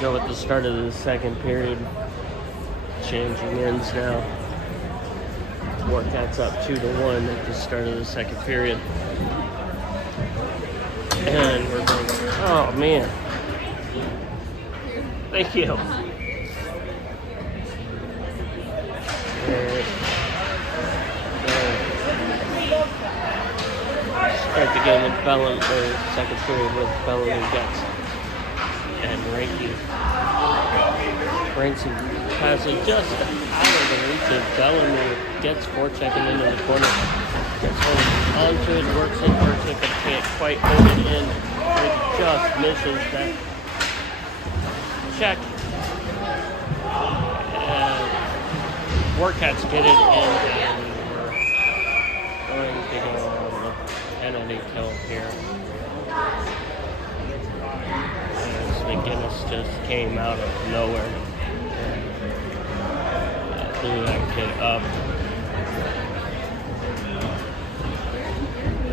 go with the start of the second period. Changing ends now. Workout's up 2-1 at the start of the second period. And we're going, oh man. Thank you. Start the game with Bellamy, or second period with Bellamy gets. And Ranky passes just out of the reach of Bellamy, gets forechecking into the corner, gets onto it, works it, but can't quite hold it in. It just misses that check. And Warcats get it in, and we're going to go on the penalty kill here. As McGinnis just came out of nowhere. Threw that kid up.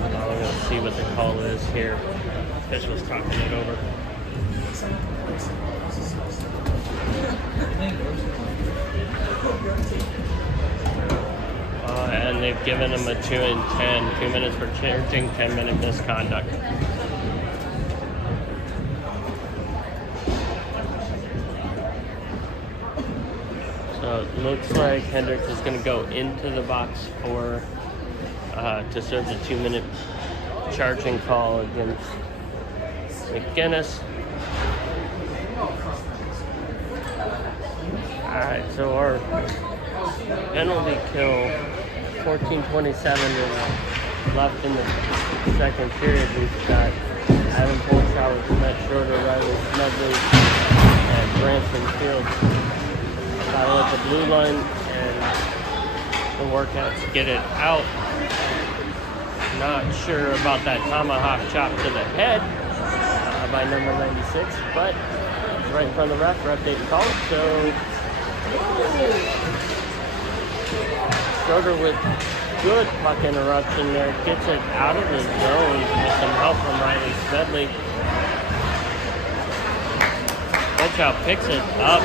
We're going to see what the call is here. Fish was talking it over. And they've given him a 2 and 10. 2 minutes for charging, 10-minute misconduct. So it looks like Hendricks is going to go into the box for to serve the 2-minute charging call against McGinnis. Alright, so our penalty kill, 14:27 is left in the second period. We've got Adam Polchow, Matt Schroeder, Riley Smedley, and Branson Fields. Battle at the blue line, and the Workouts get it out. Not sure about that tomahawk chop to the head by number 96, but it's right in front of the ref. Ref didn't call it, so Schroeder with good puck interruption there, gets it out of the zone with some help from Riley Smedley. Polchow picks it up.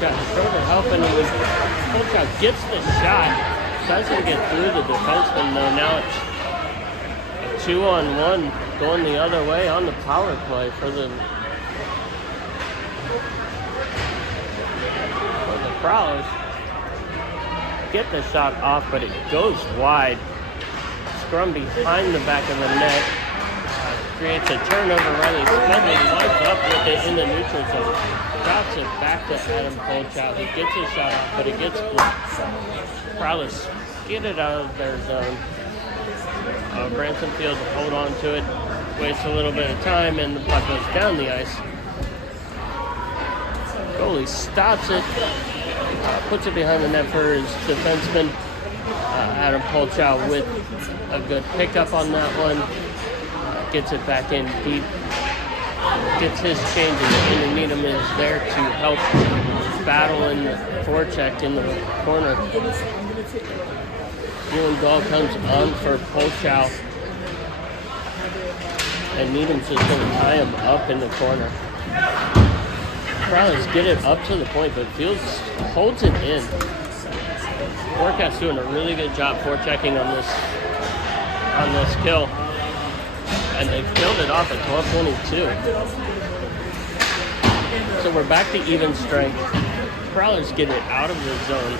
Got Schroeder helping him. Polchow gets the shot. Tries to get through the defenseman, though. Now it's a 2-on-1 going the other way on the power play for the Prowlers. Get the shot off, but it goes wide. Scrum behind the back of the net. Creates a turnover. Riley Smedley winds up with it in the neutral zone. Drops it back to Adam Polchow. He gets his shot off, but it gets blocked. Prowlers get it out of their zone. Branson Fields hold on to it, wastes a little bit of time, and the puck goes down the ice. Goalie stops it, puts it behind the net for his defenseman. Adam Polchow with a good pickup on that one. Gets it back in deep. Gets his change, and Needham is there to help battle in the forecheck in the corner. Dylan Gall comes on for Polchow, and Needham's just going to tie him up in the corner. Prowlers get it up to the point, but Fields holds it in. Workout's doing a really good job forechecking on this kill. And they've killed it off at 12:22. So we're back to even strength. Prowlers get it out of the zone,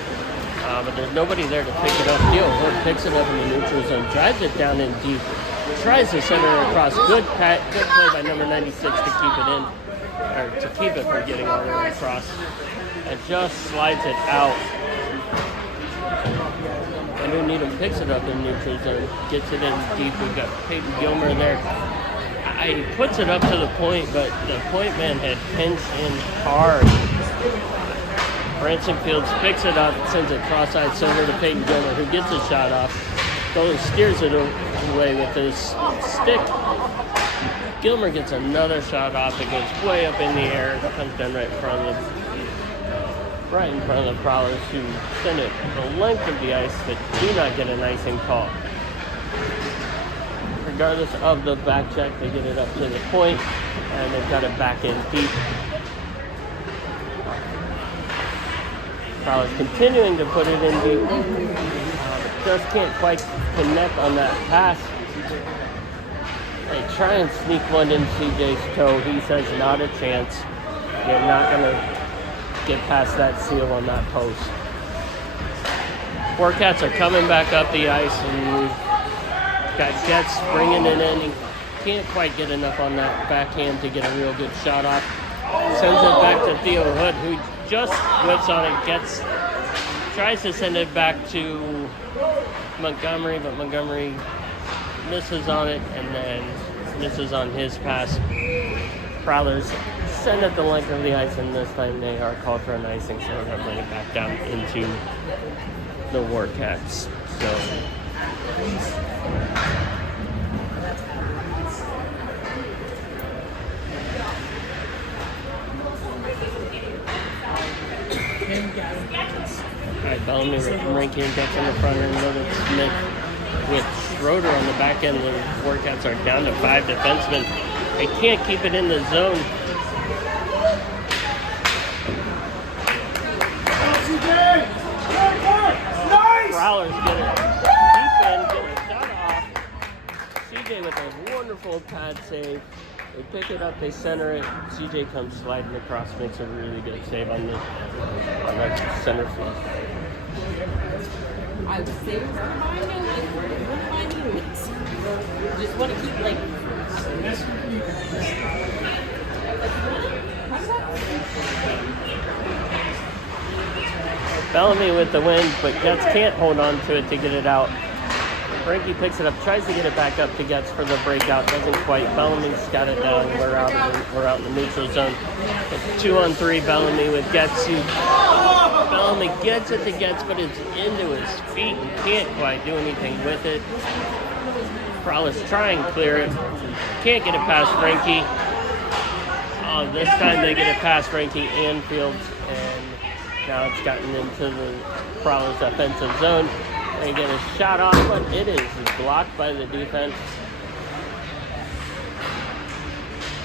but there's nobody there to pick it up. Theo Hort picks it up in the neutral zone, drives it down in deep, tries to center it across. Good play by number 96 to keep it in, or to keep it from getting all the way across. And just slides it out. And Needham picks it up in neutral zone, gets it in deep. We've got Peyton Gilmer there. He puts it up to the point, but the point man had pinched in hard. Branson Fields picks it up, sends it cross-eyed over to Peyton Gilmer, who gets a shot off. Goalie steers it away with his stick. Gilmer gets another shot off. It goes way up in the air. It comes down right in front of the Prowlers, who send it the length of the ice but do not get an icing call. regardless of the back check. They get it up to the point, and they've got it back in deep. Prowlers continuing to put it in deep. Just can't quite connect on that pass. They try and sneak one in CJ's toe. He says not a chance. You're not going to get past that seal on that post. Wildcats are coming back up the ice, and we've got Getz bringing it in. He can't quite get enough on that backhand to get a real good shot off. Sends it back to Theo Hood, who just whips on it. Getz tries to send it back to Montgomery, but Montgomery misses on it and then misses on his pass. Prowlers send it the length of the ice, and this time they are called for an icing, so they're going to bring it back down into the Wildcats. So Alright, Bellamy ranking gets in the front end, Logan Smith with Schroeder on the back end. The Wildcats are down to 5 defensemen. They can't keep it in the zone. Prowlers get it deep in, get a shot off. CJ with a wonderful pad save. They pick it up, they center it. CJ comes sliding across, makes a really good save on the center field. I was saving for my news. Just want to keep like. Bellamy with the win, but Getz can't hold on to it to get it out. Frankie picks it up, tries to get it back up to Getz for the breakout, doesn't quite. Bellamy's got it down. We're out in the neutral zone. It's 2-on-3. Bellamy with Getz. Bellamy gets it to Getz, but it's into his feet and can't quite do anything with it. Prowlers try and clear it. Can't get it past Frankie. This time they get it past Frankie and Fields, and now it's gotten into the Prowlers offensive zone. They get a shot off, but it is blocked by the defense.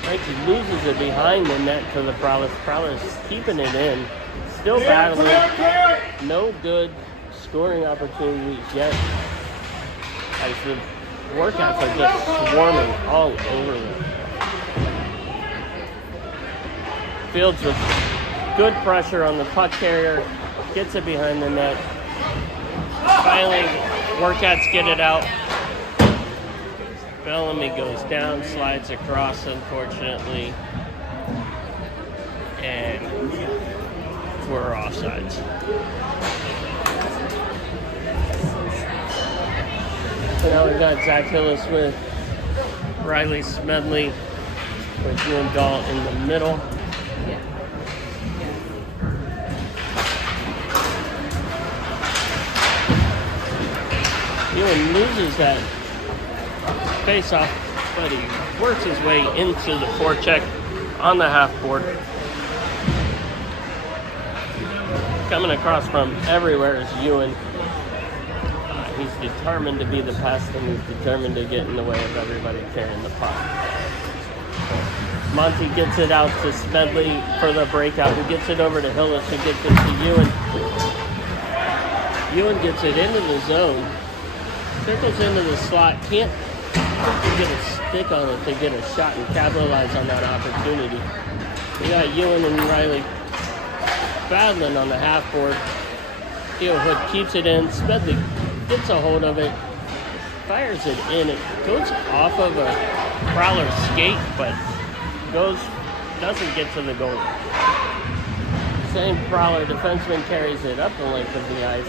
Frankie loses it behind the net to the Prowlers. Prowlers keeping it in. Still battling. No good scoring opportunities yet, as the Wildcats are just swarming all over them. Fields with good pressure on the puck carrier. Gets it behind the net. Finally, Wildcats get it out. Bellamy goes down, slides across, unfortunately. And we're offsides. So now we've got Zach Hillis with Riley Smedley with Ewan Dahl in the middle. Ewan loses that face-off, but he works his way into the forecheck on the half board. Coming across from everywhere is Ewan. He's determined to be the pest, and he's determined to get in the way of everybody carrying the puck. Monty gets it out to Smedley for the breakout, who gets it over to Hillis, who gets it to Ewan. Ewan gets it into the zone, circles into the slot, can't get a stick on it to get a shot and capitalize on that opportunity. We got Ewan and Riley battling on the half board. Theo Hood keeps it in. Smedley gets a hold of it, fires it in. It goes off of a Prowler skate, but doesn't get to the goal. Same Prowler defenseman carries it up the length of the ice,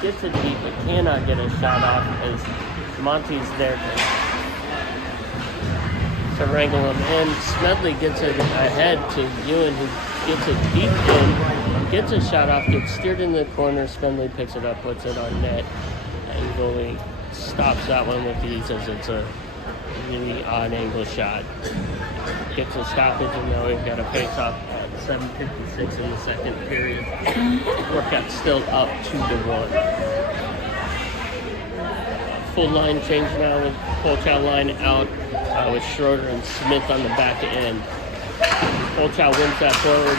gets it deep, but cannot get a shot off as Monty's there to wrangle him in. Smedley gets it ahead to Ewan, who gets it deep in, gets a shot off, gets steered in the corner. Smedley picks it up, puts it on net, and goalie stops that one with ease as it's a really odd angle shot. Gets a stoppage, and now we've got a face-off at 7:56 in the second period. Wildcats still up 2-1. full line change now with Polchow line out with Schroeder and Smith on the back end. Polchow wins that forward.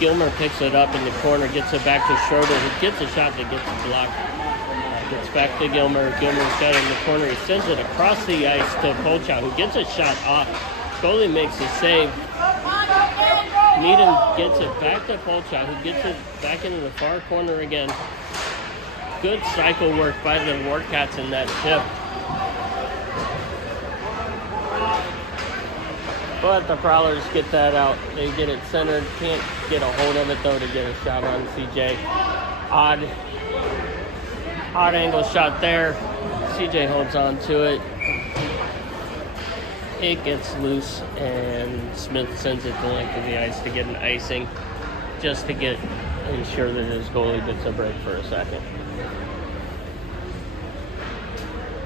Gilmer picks it up in the corner, gets it back to Schroeder, who gets a shot that gets blocked. Gets back to Gilmer. Gilmer's got it in the corner. He sends it across the ice to Polchow, who gets a shot off. Goalie makes a save. Needham gets it back to Polchow, who gets it back into the far corner again. Good cycle work by the Warcats in that tip. But the Prowlers get that out. They get it centered. Can't get a hold of it, though, to get a shot on CJ. Odd angle shot there. CJ holds on to it. It gets loose, and Smith sends it the length of the ice to get an icing, just to ensure that his goalie gets a break for a second.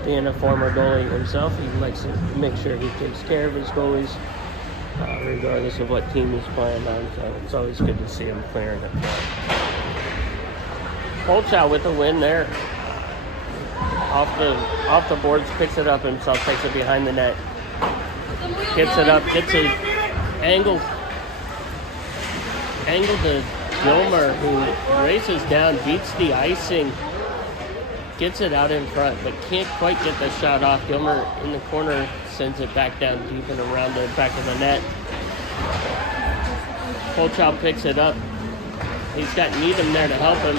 Being a former goalie himself, he likes to make sure he takes care of his goalies, regardless of what team he's playing on. So it's always good to see him clearing it. Polchow with a win there. Off the boards, picks it up himself, takes it behind the net. Gets it up, gets an angle to Gilmer, who races down, beats the icing, gets it out in front, but can't quite get the shot off. Gilmer in the corner sends it back down deep and around the back of the net. Polchow picks it up. He's got Needham there to help him.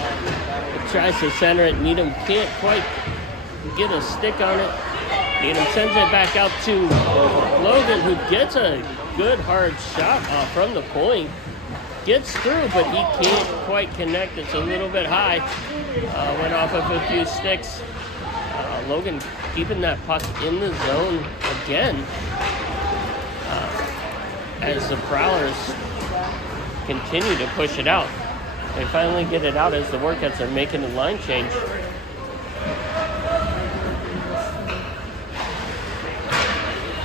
He tries to center it. Needham can't quite get a stick on it. Needham sends it back out to Logan, who gets a good hard shot from the point. Gets through, but he can't quite connect. It's a little bit high. Went off of a few sticks. Logan keeping that puck in the zone again. As the Prowlers continue to push it out. They finally get it out as the Warcats are making a line change.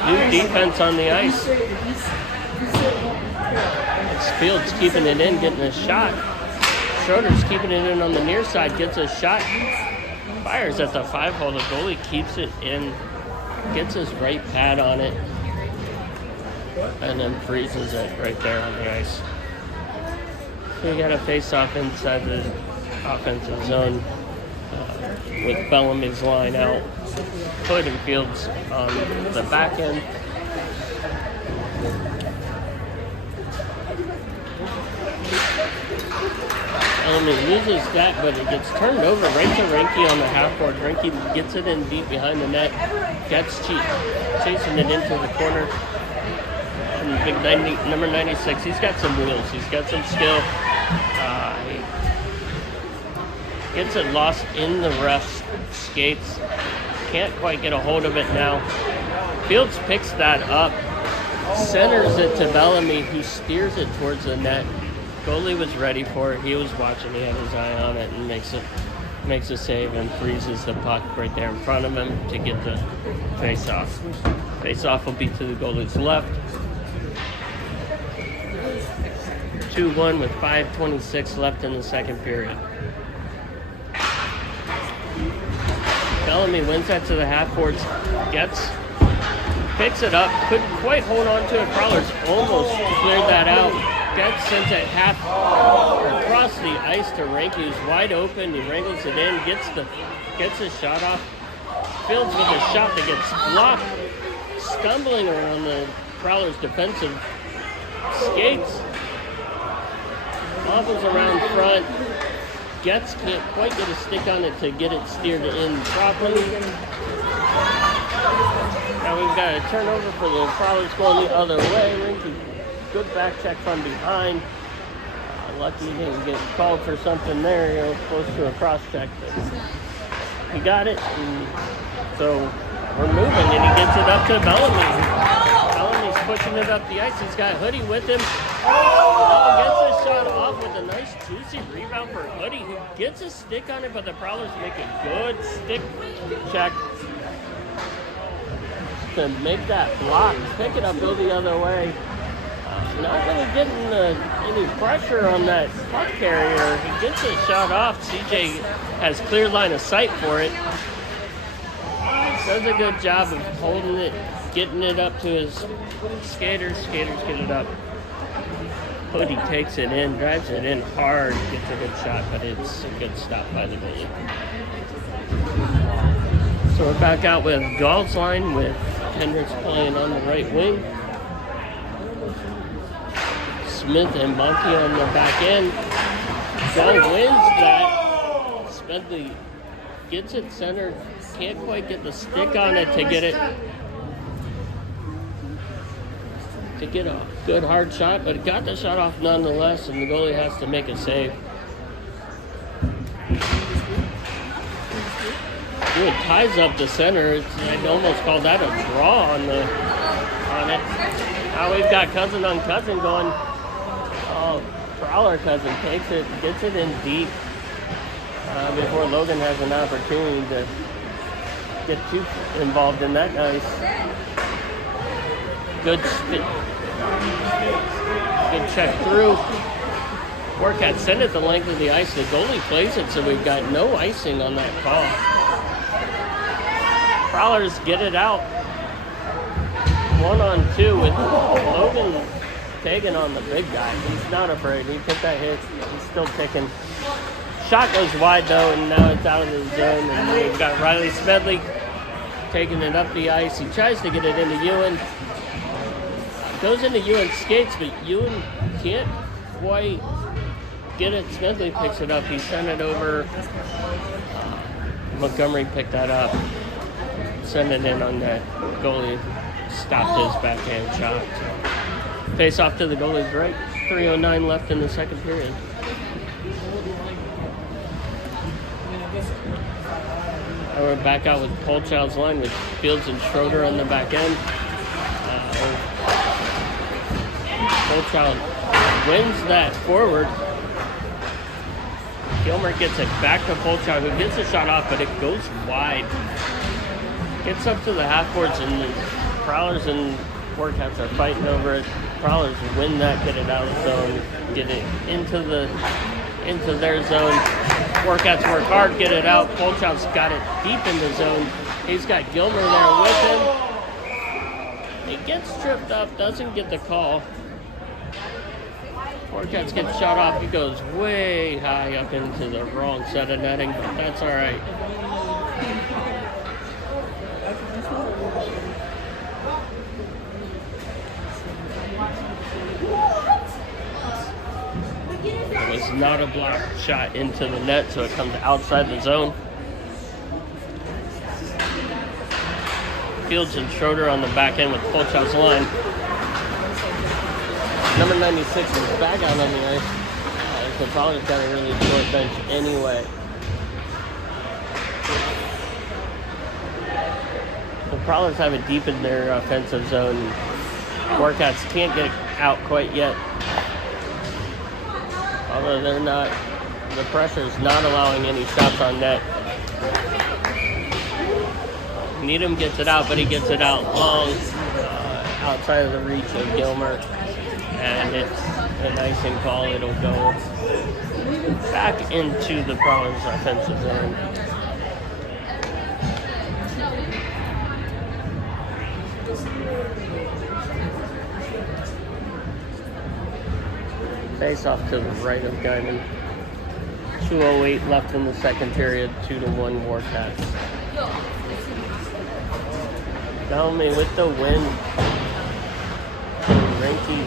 New defense on the ice. It's Fields keeping it in, getting a shot. Schroeder's keeping it in on the near side, gets a shot. Fires at the 5-hole. The goalie keeps it in, gets his right pad on it, and then freezes it right there on the ice. So we got a face-off inside the offensive zone with Bellamy's line out. Hood and Fields on the back end. Bellamy uses that, but it gets turned over right to Reinke on the half-board. Reinke gets it in deep behind the net. Gets chasing it into the corner. And big number 96, he's got some wheels. He's got some skill. He gets it lost in the ref's skates. Can't quite get a hold of it now. Fields picks that up, centers it to Bellamy, who steers it towards the net. Goalie was ready for it. He was watching. He had his eye on it and makes a save and freezes the puck right there in front of him to get the face-off. Face-off will be to the goalie's left. 2-1 with 5:26 left in the second period. Bellamy wins that to the half-boards, picks it up, couldn't quite hold on to it. Prowlers almost cleared that out. Sends it half across the ice to Reinke, who's wide open. He wrangles it in, gets a shot off. Fields with a shot that gets blocked, stumbling around the Prowlers' defensive skates. Bobbles around front. Can't quite get a stick on it to get it steered in properly. Now we've got a turnover for the Prowlers going the other way. Reinke, good back check from behind. Lucky he didn't get called for something there, close to a cross check. But he got it, and so we're moving, and he gets it up to Bellamy. Bellamy's pushing it up the ice. He's got Hoodie with him. Gets a shot off with a nice juicy rebound for Hoodie, who gets a stick on it, but the Prowlers make a good stick check to make that block. Pick it up, go the other way. Not really getting any pressure on that puck carrier. He gets a shot off. CJ has clear line of sight for it. Does a good job of holding it, getting it up to his skaters. Skaters get it up. Hoodie takes it in, drives it in hard, gets a good shot, but it's a good stop by the goalie. So we're back out with Gall's line with Hendricks playing on the right wing. Smith and Monkey on the back end. Gall wins that. Smedley gets it centered. Can't quite get the stick on it to get it. To get a good hard shot, but got the shot off nonetheless, and the goalie has to make a save. It ties up the center. I'd almost call that a draw on it. Now we've got cousin on cousin going. Oh, Prowler cousin takes it, gets it in deep before Logan has an opportunity to get too involved in that. Nice. Good check through. Workat sent it the length of the ice. The goalie plays it, so we've got no icing on that call. Prowlers get it out. 1-on-2 with Logan taking on the big guy. He's not afraid. He took that hit. He's still ticking. Shot goes wide though, and now it's out of the zone. And we've got Riley Smedley taking it up the ice. He tries to get it into Ewan. Goes into Ewan's skates, but Ewan can't quite get it. Smedley picks it up. He sent it over. Montgomery picked that up. Sent it in on that. Goalie stopped his backhand shot. Face off to the goalie's right. 3:09 left in the second period. Now we're back out with Polchild's line with Fields and Schroeder on the back end. Polchild wins that forward. Gilmer gets it back to Polchild, who gets a shot off, but it goes wide. Gets up to the half boards, and the Prowlers and Workouts are fighting over it. Prowlers win that, get it out of the zone, get it into their zone. Workouts work hard, get it out. Polchild's got it deep in the zone. He's got Gilmer there with him. He gets tripped up, doesn't get the call. Workouts gets shot off. He goes way high up into the wrong set of netting, but that's all right. It was not a block shot into the net, so it comes outside the zone. Fields and Schroeder on the back end with Polchild's line. Number 96 is back out on the ice. So Prowler's got a really short bench anyway. The Prowlers have it deep in their offensive zone. Workouts can't get out quite yet. Although they're not, the pressure's not allowing any shots on net. Needham gets it out, but he gets it out long, outside of the reach of Gilmer. And it's an icing call. It'll go back into the Prowlers offensive zone. Face off to the right of Guyman. 2:08 left in the second period. 2-1 Warcats. Bellamy with the win. Rinky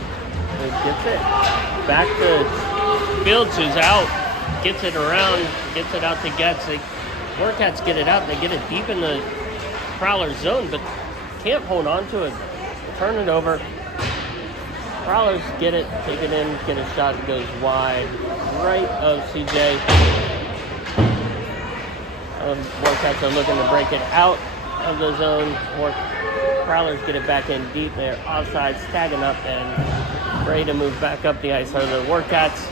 gets it back to Fields, who's out. Gets it around, gets it out to Getz. Warcats get it out. They get it deep in the Prowler zone, but can't hold on to it. Turn it over. Prowlers get it, take it in, get a shot. It goes wide, right of CJ. Warcats are looking to break it out of the zone. Prowlers get it back in deep. They're offside, tagging up, and ready to move back up the ice. Are the Warcats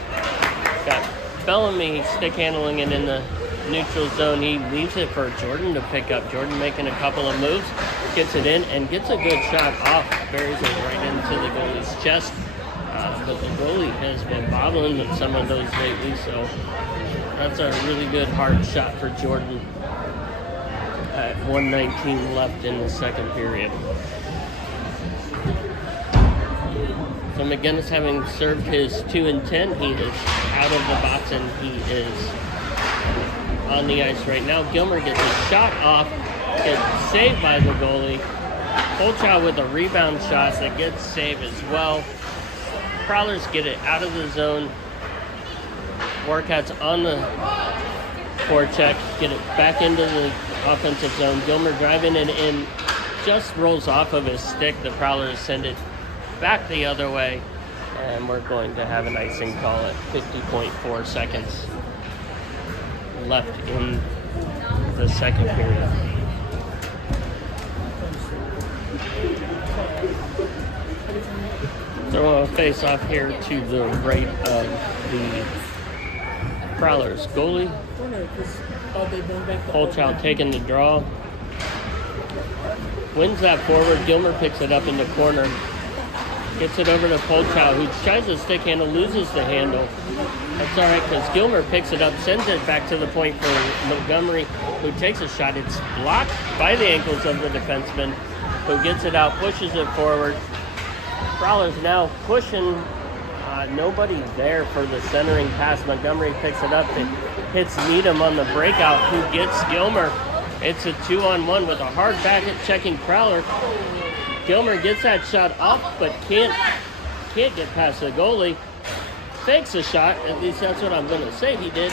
got Bellamy stick handling it in the neutral zone. He leaves it for Jordan to pick up. Jordan making a couple of moves, gets it in, and gets a good shot off. Buries it right into the goalie's chest. But the goalie has been bobbling with some of those lately, so that's a really good hard shot for Jordan. at 1:19 left in the second period. So McGinnis, having served his 2 and 10, he is out of the box and he is on the ice right now. Gilmer gets a shot off, gets saved by the goalie. Polchow with a rebound shot that gets saved as well. Prowlers get it out of the zone. Warcats on the forecheck, get it back into the offensive zone. Gilmer driving it in, just rolls off of his stick. The Prowlers send it back the other way, and we're going to have an icing call at 50.4 seconds left in the second period. Throw a face off here to the right of the Prowlers goalie. Polchow taking the draw. Wins that forward. Gilmer picks it up in the corner. Gets it over to Polchow, who tries the stick handle, loses the handle. That's all right, because Gilmer picks it up, sends it back to the point for Montgomery, who takes a shot. It's blocked by the ankles of the defenseman, who gets it out, pushes it forward. Prowlers now pushing. Nobody there for the centering pass. Montgomery picks it up. It hits Needham on the breakout, who gets Gilmer. It's a 2-on-1 with a hard back at checking Prowler. Gilmer gets that shot off, but can't get past the goalie. Fakes a shot, at least that's what I'm going to say he did.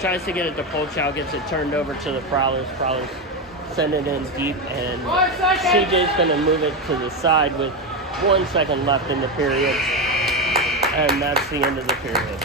Tries to get it to Polchow, gets it turned over to the Prowlers. Prowlers send it in deep, and CJ's going to move it to the side with 1 second left in the period. And that's the end of the period.